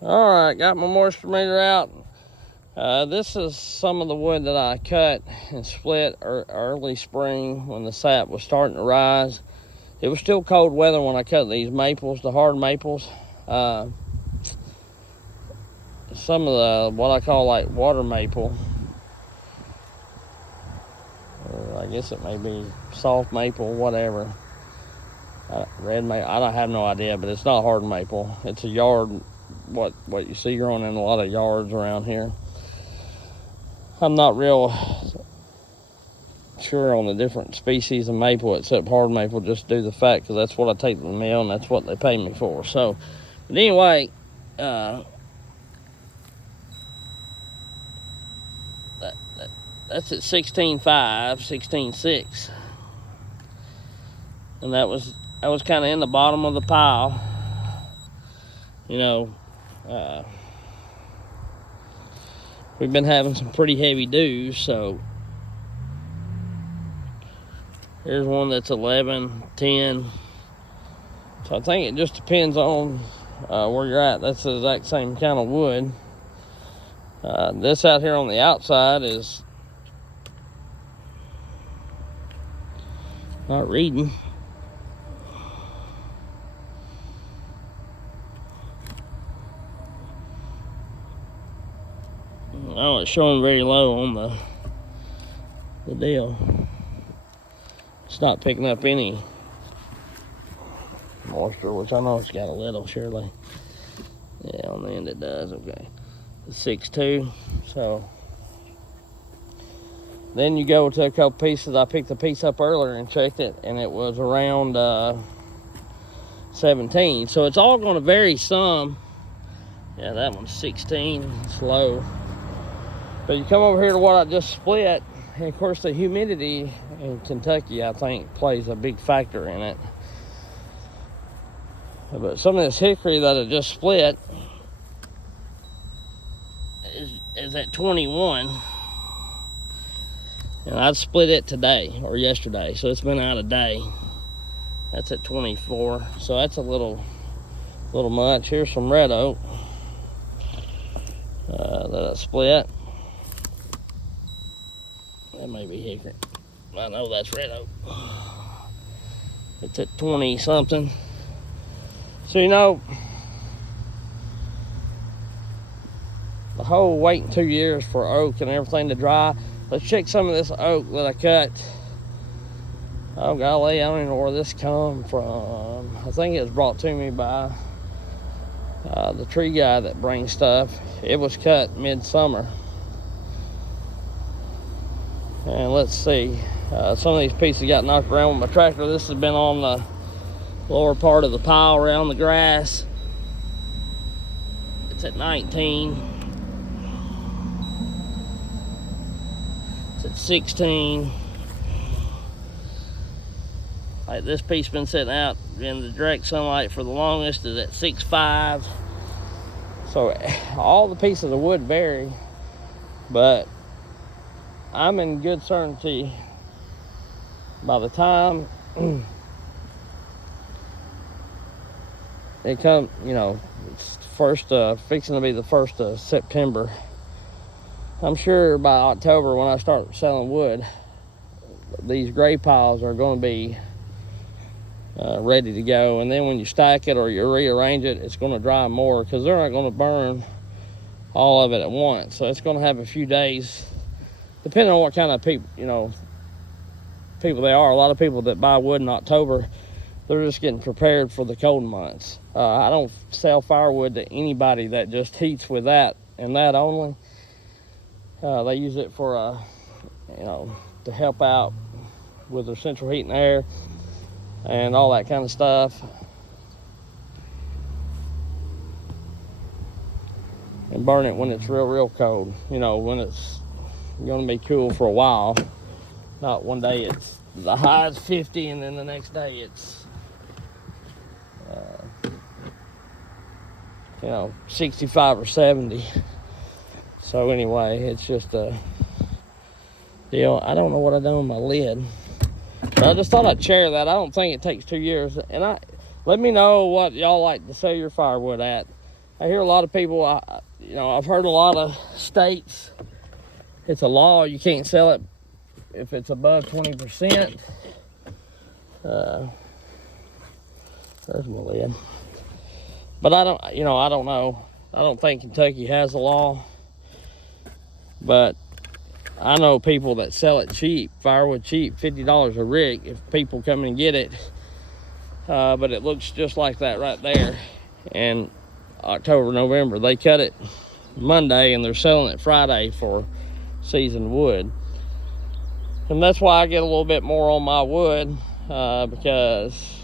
All right, got my moisture meter out. This is some of the wood that I cut and split early spring when the sap was starting to rise. It was still cold weather when I cut these maples, the hard maples. Some of the, what I call like water maple, or I guess it may be soft maple, whatever. Red maple, I don't have no idea, but it's not hard maple. It's a yard, what you see growing in a lot of yards around here. I'm not real sure on the different species of maple except hard maple, just due to the fact because that's what I take to the mill and that's what they pay me for. So, but anyway, that's at 16.5, 16.6, and that was kind of in the bottom of the pile. You know, we've been having some pretty heavy dews, so here's one that's 11, 10. So I think it just depends on where you're at. That's the exact same kind of wood. This out here on the outside is not reading. Oh, it's showing very low on the deal. It's not picking up any moisture, which I know it's got a little, surely. Yeah, on the end it does. Okay, it's 6.2. So then you go to a couple pieces. I picked a piece up earlier and checked it, and it was around 17. So it's all going to vary some. Yeah, that one's 16. It's low. But you come over here to what I just split, and of course the humidity in Kentucky, I think, plays a big factor in it. But some of this hickory that I just split is at 21. And I'd split it today or yesterday, so it's been out a day. That's at 24, so that's a little much. Here's some red oak that I split. That may be hickory. I know that's red oak. It's at 20 something. So, you know, the whole waiting 2 years for oak and everything to dry. Let's check some of this oak that I cut. Oh golly, I don't even know where this come from. I think it was brought to me by the tree guy that brings stuff. It was cut midsummer. And let's see, some of these pieces got knocked around with my tractor. This has been on the lower part of the pile around the grass. It's at 19. It's at 16. Like this piece been sitting out in the direct sunlight for the longest is at 6.5. So all the pieces of wood vary, but I'm in good certainty by the time it comes, you know, it's fixing to be the 1st of September. I'm sure by October when I start selling wood, these gray piles are going to be ready to go. And then when you stack it or you rearrange it, it's going to dry more because they're not going to burn all of it at once. So it's going to have a few days, depending on what kind of people, people they are. A lot of people that buy wood in October, they're just getting prepared for the cold months. I don't sell firewood to anybody that just heats with that and that only. They use it for, to help out with their central heat and air and all that kind of stuff. And burn it when it's real cold. When it's going to be cool for a while. Not one day it's the high is 50 and then the next day it's 65 or 70. So anyway, it's just a deal. I don't know what I done with my lid, but I just thought I'd share that. I don't think it takes 2 years. And let me know what y'all like to sell your firewood at. I hear a lot of people, I've heard a lot of states, it's a law, you can't sell it if it's above 20%. There's my lid. But I don't know. I don't think Kentucky has a law. But I know people that sell it cheap, firewood cheap, $50 a rick if people come and get it. But it looks just like that right there. And October, November, they cut it Monday and they're selling it Friday for seasoned wood. And that's why I get a little bit more on my wood, because,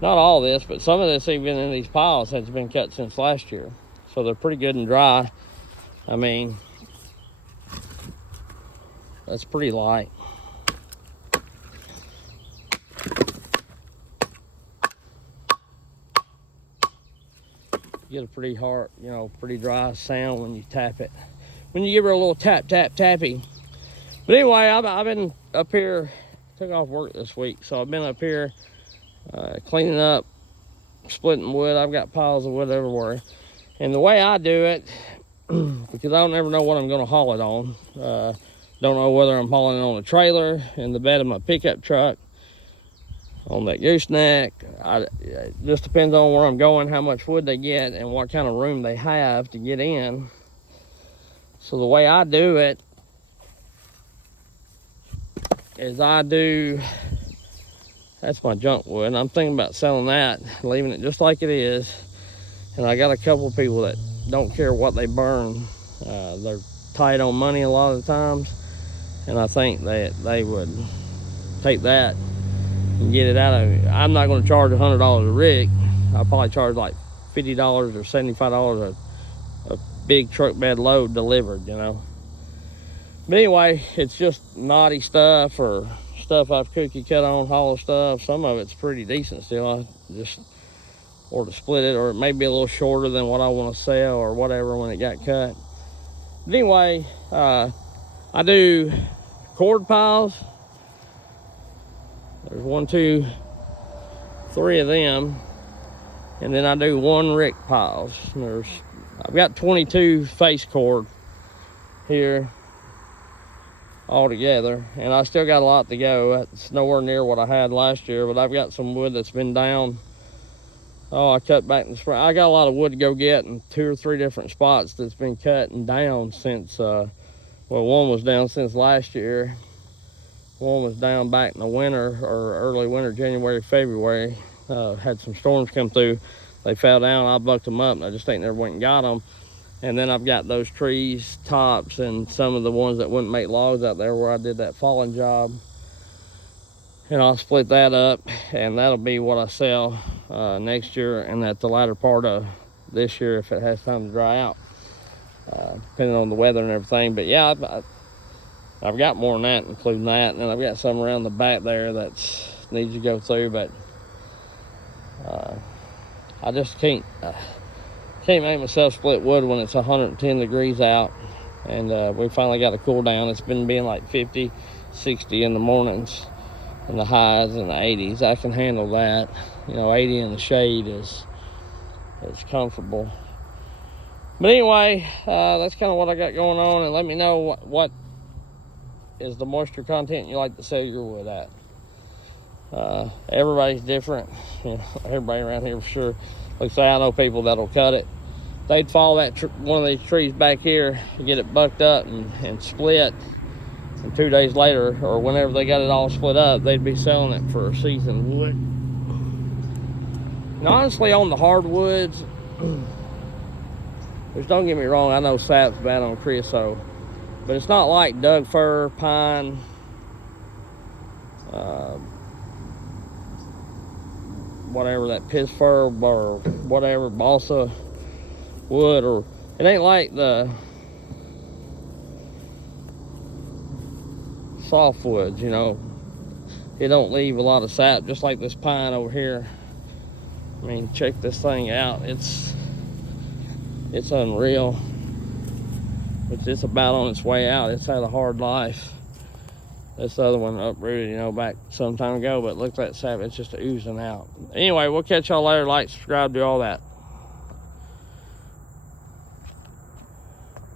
not all this, but some of this even in these piles has been cut since last year. So they're pretty good and dry. I mean, that's pretty light. You get a pretty hard, pretty dry sound when you tap it. When you give her a little tap, tap, tappy. But anyway, I've been up here, took off work this week, so I've been up here cleaning up, splitting wood. I've got piles of wood everywhere. And the way I do it, because I don't ever know what I'm going to haul it on. Don't know whether I'm hauling it on a trailer, in the bed of my pickup truck, on that gooseneck. It just depends on where I'm going, how much wood they get, and what kind of room they have to get in. So the way I do it is that's my junk wood. I'm thinking about selling that, leaving it just like it is. And I got a couple of people that don't care what they burn. They're tight on money a lot of the times. And I think that they would take that and get it out of me. I'm not going to charge $100 a rick. I'll probably charge like $50 or $75 a big truck bed load delivered, But anyway, it's just knotty stuff or stuff I've cookie cut on, hollow stuff. Some of it's pretty decent still. Or to split it, or it may be a little shorter than what I want to sell or whatever when it got cut. But anyway, I do cord piles. There's 1, 2, 3 of them. And then I do 1 rick piles. I've got 22 face cord here all together, and I still got a lot to go. It's nowhere near what I had last year, but I've got some wood that's been down. I cut back in the spring. I got a lot of wood to go get in 2 or 3 different spots that's been cut and down since, one was down since last year. One was down back in the winter, or early winter, January, February. Had some storms come through. They fell down. I bucked them up, and I just ain't never went and got them. And then I've got those trees, tops, and some of the ones that wouldn't make logs out there where I did that falling job. And I'll split that up, and that'll be what I sell next year and at the latter part of this year if it has time to dry out, depending on the weather and everything. But yeah, I've got more than that, including that, and then I've got some around the back there that needs to go through. But I just can't make myself split wood when it's 110 degrees out, and we finally got a cool down. It's been being like 50, 60 in the mornings, and the highs in the 80s. I can handle that. 80 in the shade is comfortable. But anyway, that's kind of what I got going on. And let me know what is the moisture content you like to sell your wood at. Everybody's different. Everybody around here for sure. Like I say, I know people that'll cut it. They'd follow that one of these trees back here and get it bucked up and split. And 2 days later, or whenever they got it all split up, they'd be selling it for seasoned wood. And honestly, on the hardwoods, which don't get me wrong, I know sap's bad on creosote, but it's not like Doug fir, pine, whatever, that piss fir or whatever, balsa wood, or it ain't like the softwoods, it don't leave a lot of sap, just like this pine over here. I mean, check this thing out. It's unreal. It's about on its way out. It's had a hard life. This other one uprooted, you know, back some time ago, but look at that sap, it's just oozing out. Anyway, we'll catch y'all later. Like, subscribe, do all that.